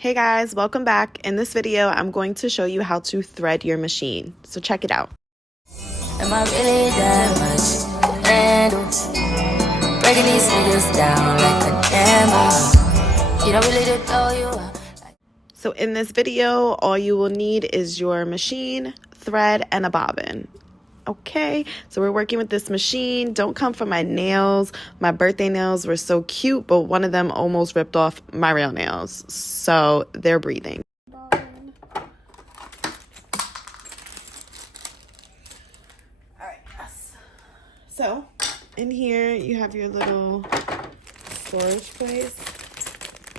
Hey guys, welcome back. In this video, I'm going to show you how to thread your machine. So check it out. Am I really that much? And breaking these niggas down like a demo. You don't really know you are. So in this video, all you will need is your machine, thread, and a bobbin. Okay, so we're working with this machine. Don't come for my nails. My birthday nails were so cute, but one of them almost ripped off my real nails. So they're breathing. All right, yes. So in here, you have your little storage place.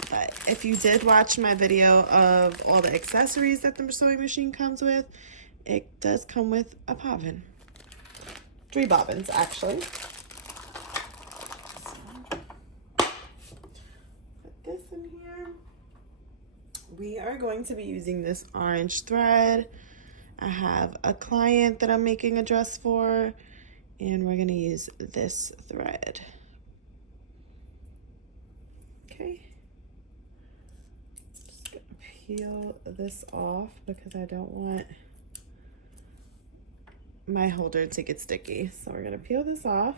But if you did watch my video of all the accessories that the sewing machine comes with, it does come with a bobbin. 3 bobbins, actually. So, put this in here. We are going to be using this orange thread. I have a client that I'm making a dress for, and we're going to use this thread. Okay. Just going to peel this off because I don't want my holder to get sticky. So we're gonna peel this off.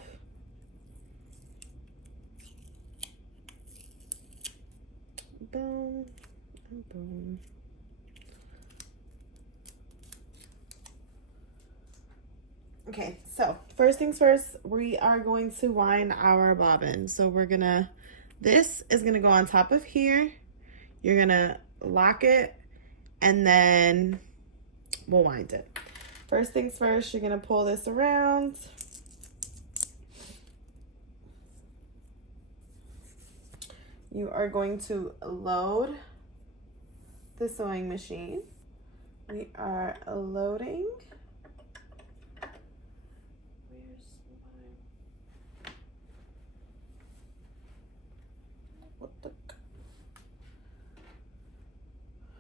Boom and boom. Okay, so first things first, we are going to wind our bobbin. So this is gonna go on top of here. You're gonna lock it and then we'll wind it. First things first, you're gonna pull this around. You are going to load the sewing machine. We are loading.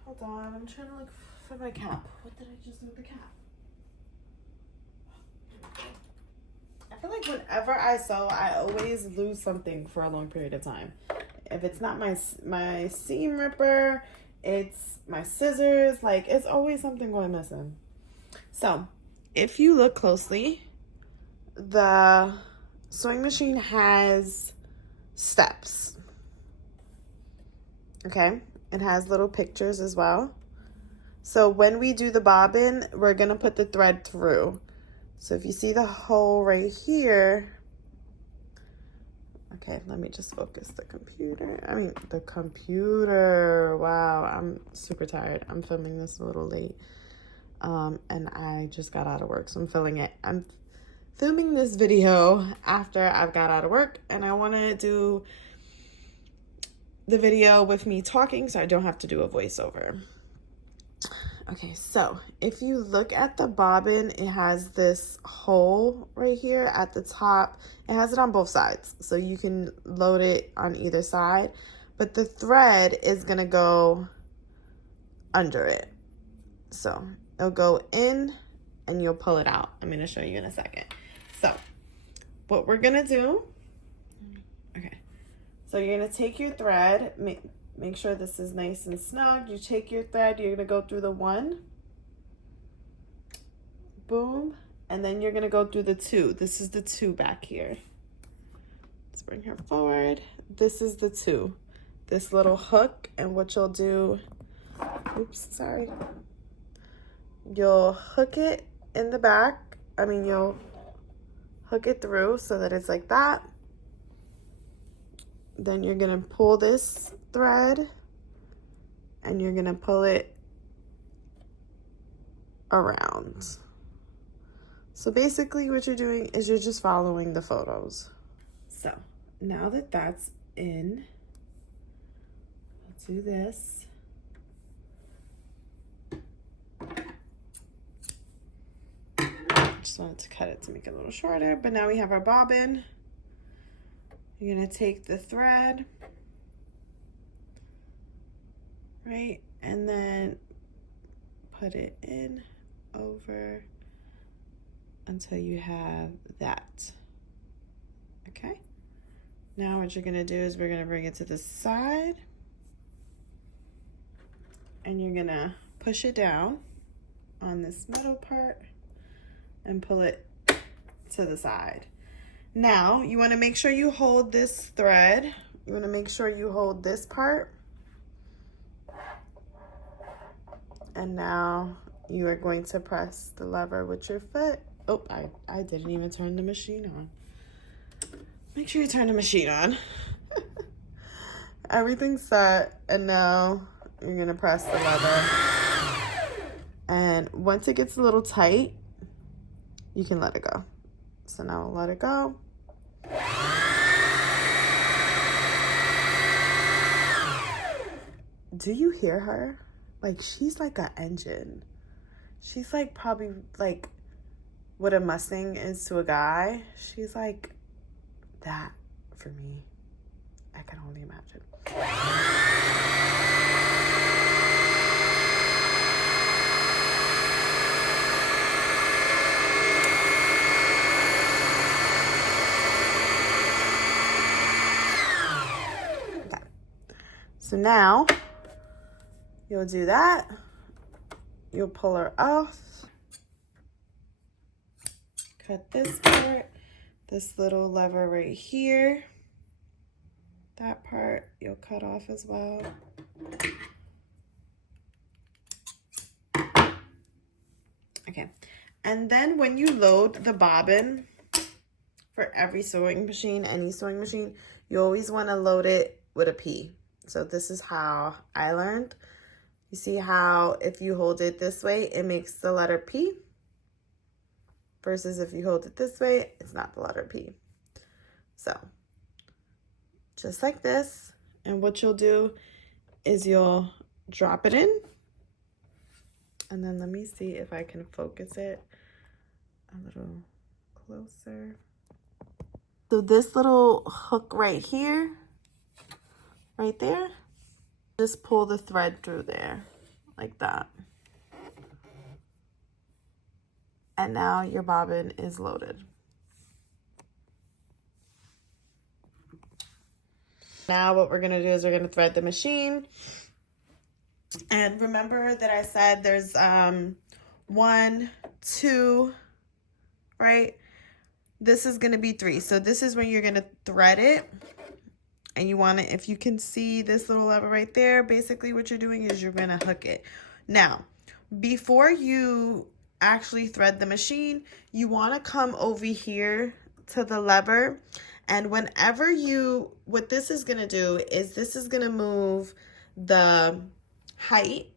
Hold on, I'm trying to look for my cap. What did I just do with the cap? I feel like whenever I sew, I always lose something for a long period of time. If it's not my seam ripper, it's my scissors. Like, it's always something going missing. So, if you look closely, the sewing machine has steps. Okay? It has little pictures as well. So, when we do the bobbin, we're going to put the thread through. So if you see the hole right here, okay, let me just focus the computer. Wow, I'm super tired. I'm filming this a little late. And I just got out of work, so I'm filming this video after I've got out of work, and I want to do the video with me talking so I don't have to do a voiceover. Okay, so if you look at the bobbin, it has this hole right here at the top. It has it on both sides, so you can load it on either side, but the thread is gonna go under it. So it'll go in and you'll pull it out. I'm gonna show you in a second. So what we're gonna do, okay, so you're gonna take your thread, make sure this is nice and snug. You take your thread, you're gonna go through the 1, boom, and then you're gonna go through the 2. This is the 2 back here. Let's bring her forward. This is the 2. This little hook, and what you'll do, you'll hook it in the back. You'll hook it through so that it's like that. Then you're gonna pull this thread and you're gonna pull it around. So basically what you're doing is you're just following the photos. So now that that's in, let's do this. Just wanted to cut it to make it a little shorter, but now we have our bobbin. You're gonna take the thread, right, and then put it in over until you have that. Okay, now what you're gonna do is we're gonna bring it to the side and you're gonna push it down on this metal part and pull it to the side. Now, you wanna make sure you hold this thread. You wanna make sure you hold this part. And now you are going to press the lever with your foot. Oh, I didn't even turn the machine on. Make sure you turn the machine on. Everything's set, and now you're gonna press the lever. And once it gets a little tight, you can let it go. So now we'll let it go. Do you hear her? Like, she's like an engine. She's like probably like what a Mustang is to a guy. She's like that for me. I can only imagine. Okay. So now you'll do that. You'll pull her off. Cut this part, this little lever right here. That part you'll cut off as well. Okay, and then when you load the bobbin for every sewing machine, any sewing machine, you always want to load it with a P. So this is how I learned. You see how if you hold it this way, it makes the letter P, versus if you hold it this way, it's not the letter P. So just like this, and what you'll do is you'll drop it in, and then let me see if I can focus it a little closer. So this little hook right here, right there, just pull the thread through there like that. And now your bobbin is loaded. Now what we're gonna do is we're gonna thread the machine. And remember that I said there's 1, 2, right? This is gonna be 3. So this is when you're gonna thread it. And you want to, if you can see this little lever right there, basically what you're doing is you're gonna hook it. Now, before you actually thread the machine, you want to come over here to the lever, and whenever you, what this is gonna do is this is gonna move the height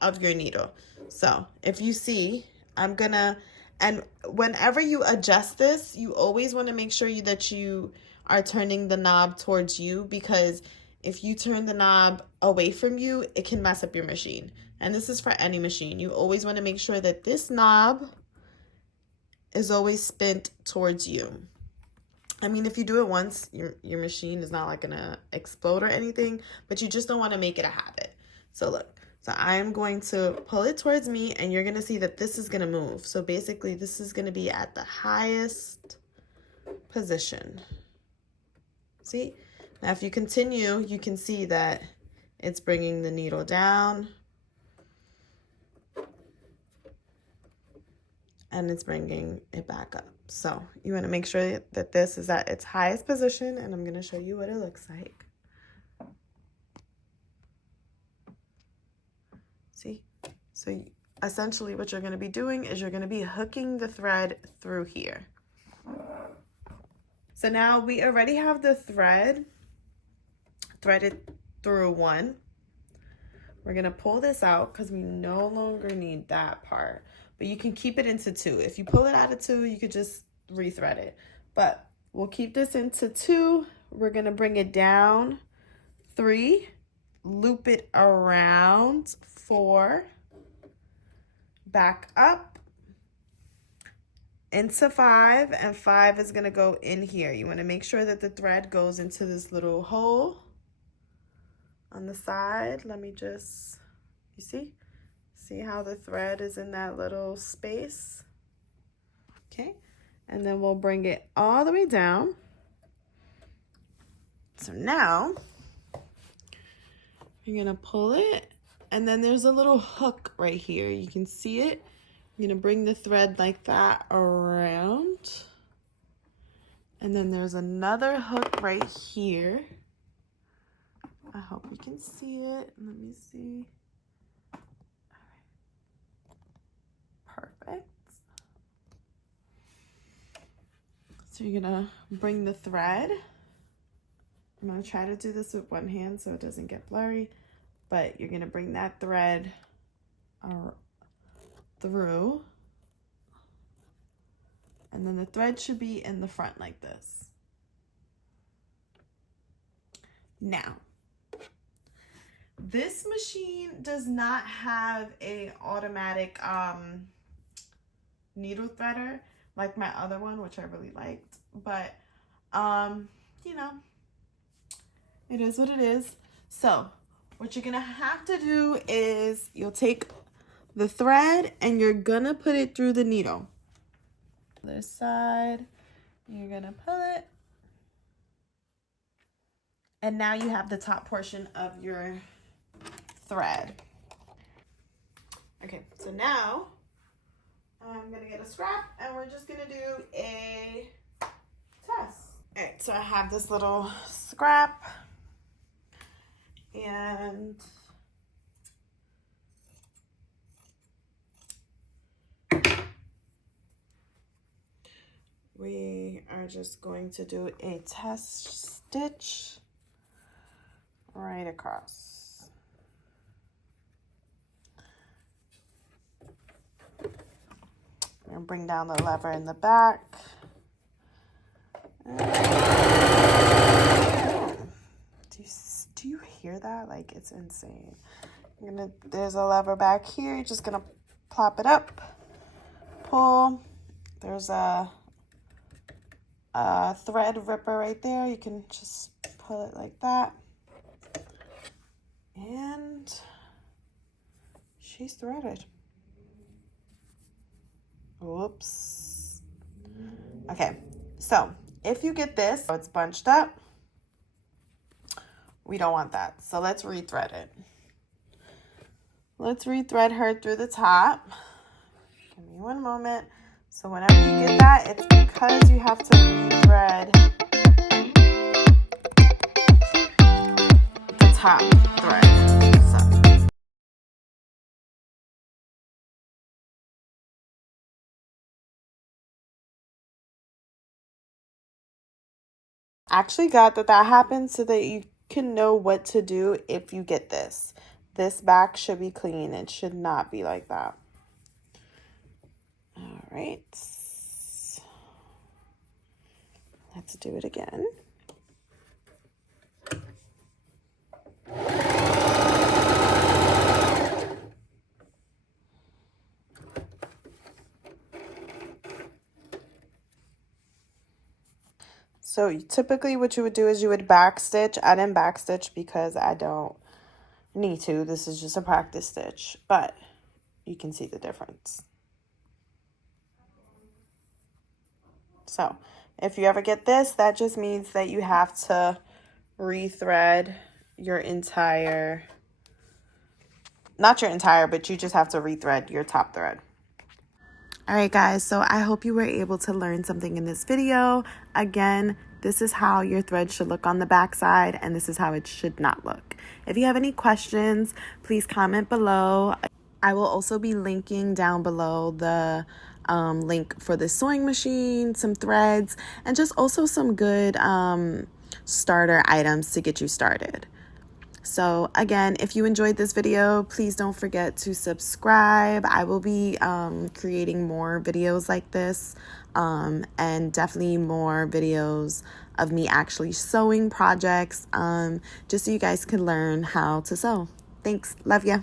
of your needle. So if you see, I'm gonna, and whenever you adjust this, you always want to make sure that you are turning the knob towards you, because if you turn the knob away from you, it can mess up your machine. And this is for any machine. You always want to make sure that this knob is always spent towards you. I mean, if you do it once, your machine is not like gonna explode or anything, but you just don't want to make it a habit. So look, so I'm going to pull it towards me, and you're gonna see that this is gonna move. So basically this is gonna be at the highest position. See? Now if you continue, you can see that it's bringing the needle down, and it's bringing it back up. So you want to make sure that this is at its highest position, and I'm going to show you what it looks like. See? So essentially what you're going to be doing is you're going to be hooking the thread through here. So now we already have the thread threaded through one. We're going to pull this out because we no longer need that part. But you can keep it into 2. If you pull it out of 2, you could just rethread it. But we'll keep this into 2. We're going to bring it down 3, loop it around 4, back up into 5, and 5 is going to go in here. You want to make sure that the thread goes into this little hole on the side. Let me just, you see how the thread is in that little space? Okay, and then we'll bring it all the way down. So now you're gonna pull it And then there's a little hook right here. You can see it. I'm gonna bring the thread like that around. And then there's another hook right here. I hope you can see it. Let me see. Perfect. So you're gonna bring the thread. I'm gonna try to do this with one hand so it doesn't get blurry, but you're gonna bring that thread through, and then the thread should be in the front like this. Now, this machine does not have a automatic needle threader like my other one, which I really liked, but you know, it is what it is. So what you're gonna have to do is you'll take the thread and you're gonna put it through the needle. This side, you're gonna pull it, and now you have the top portion of your thread. Okay, so now I'm gonna get a scrap and we're just gonna do a test. All right, so I have this little scrap and we are just going to do a test stitch right across. I'm gonna bring down the lever in the back. Do you hear that? Like, it's insane. There's a lever back here. You're just gonna plop it up, pull. There's a thread ripper right there. You can just pull it like that. And she's threaded. Whoops. Okay, so if you get this, it's bunched up. We don't want that. So let's rethread it. Let's rethread her through the top. Give me one moment. So whenever you get that, it's because you have to rethread the top thread. Actually glad that happened so that you can know what to do if you get this. This back should be clean. It should not be like that. All right. Let's do it again. So typically what you would do is you would back stitch. I didn't back stitch because I don't need to. This is just a practice stitch, but you can see the difference. So if you ever get this, that just means that you have to rethread your entire, not your entire, but you just have to rethread your top thread. All right, guys, so I hope you were able to learn something in this video. Again, this is how your thread should look on the back side, and this is how it should not look. If you have any questions, please comment below. I will also be linking down below the link for the sewing machine, some threads, and just also some good starter items to get you started. So again, if you enjoyed this video, please don't forget to subscribe. I will be creating more videos like this and definitely more videos of me actually sewing projects just so you guys can learn how to sew. Thanks. Love ya.